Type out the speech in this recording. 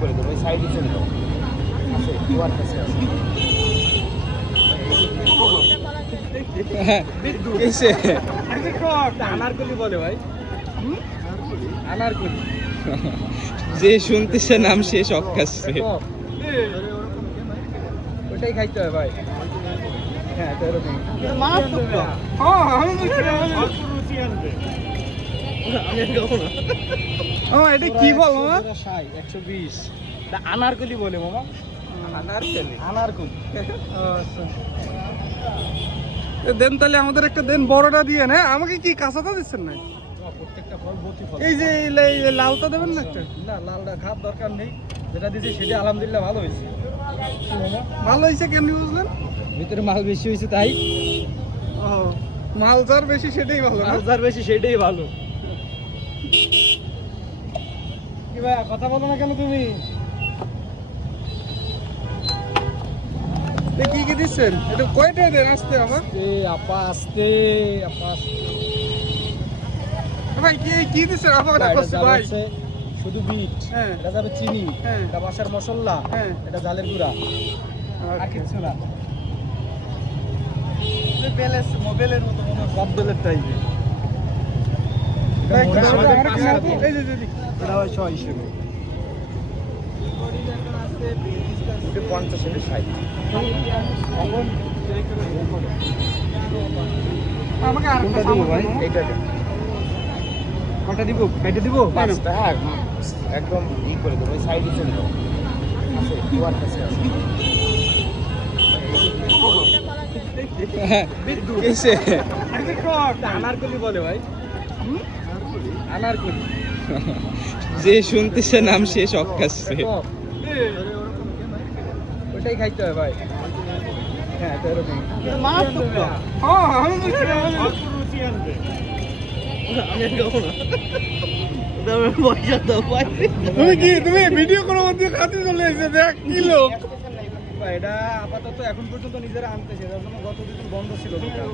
করে দেবো, ওই সাইডে চলে যাও। আছে তোমার কাছে আছে। কিসে আনারকলি বলে ভাই, আনারকলি। যে শুনতেছে নাম সে শখ খাচ্ছে। ওটাই খাইতে হয় ভাই। হ্যাঁ তো এরকম এটা কি বল মামা? 120 আনারকলি বলে মামা, আনারকলি। আনারকলি। দেন তাহলে আমাদের একটা দেন, বড়টা দিয়ে না আমাকে কি কাঁচাটা দিচ্ছেন না? প্রত্যেকটা ফল বতি ফল। এই যে এই লালটা দেবেন না একটা? না লালটা খাওয়ার দরকার নেই, যেটা দিয়েছি সেটা আলহামদুলিল্লাহ ভালো হয়েছে। ভালো হয়েছে কেমনি বুঝলেন? ভিতরে মাল বেশি হয়েছে তাই, ও মাল যার বেশি সেটাই ভালো না? মাল যার বেশি সেটাই ভালো। কি ভাই কথা বলো না কেন তুমি? কি কি দিচ্ছেন? এটা কয়টা দেন আসতে আমার? আপা আসতে, আপা আসতে। ভাই কি কি দিচ্ছেন আমার এটা কাছে যাবে ভাই? হচ্ছে শুধু বিট, হ্যাঁ এটা যাবে চিনি, হ্যাঁ এটা বাসার মশলা, হ্যাঁ। এটা জালের গুঁড়া, আর কিছু না। মোবাইলের মতো মনে হয়, সব বেলের টাইপের। ভাই, এটা আমাদের আমাদের আরেকটা পাঁচটা নাও তো। এই যে যদি এটা হয় 100 হিসেবে। 50 এর 60। আমাকে আরেকটা কোনটা দিব ভাই? সামনে এইটা দেন। কোনটা দিব? কেটে দিব? পাঁচটা, হ্যাঁ একদম ই করে দেবো, ওই সাইডে চলে যাও। আছে তোমার কাছে আছে। কিসে আনারকলি বলে ভাই, আনারকলি। যে শুনতেছে নাম সে শখ খাচ্ছে। ওটাই খাইতে হয় ভাই। হ্যাঁ তো এরকম তুমি কি তুমি ভিডিও করার মধ্যে খাতে চলে এসে দেখ কি লোক। এটা আপাতত এখন পর্যন্ত নিজেরা আনতেছে, যার জন্য গত দুদিন বন্ধ ছিল দোকান।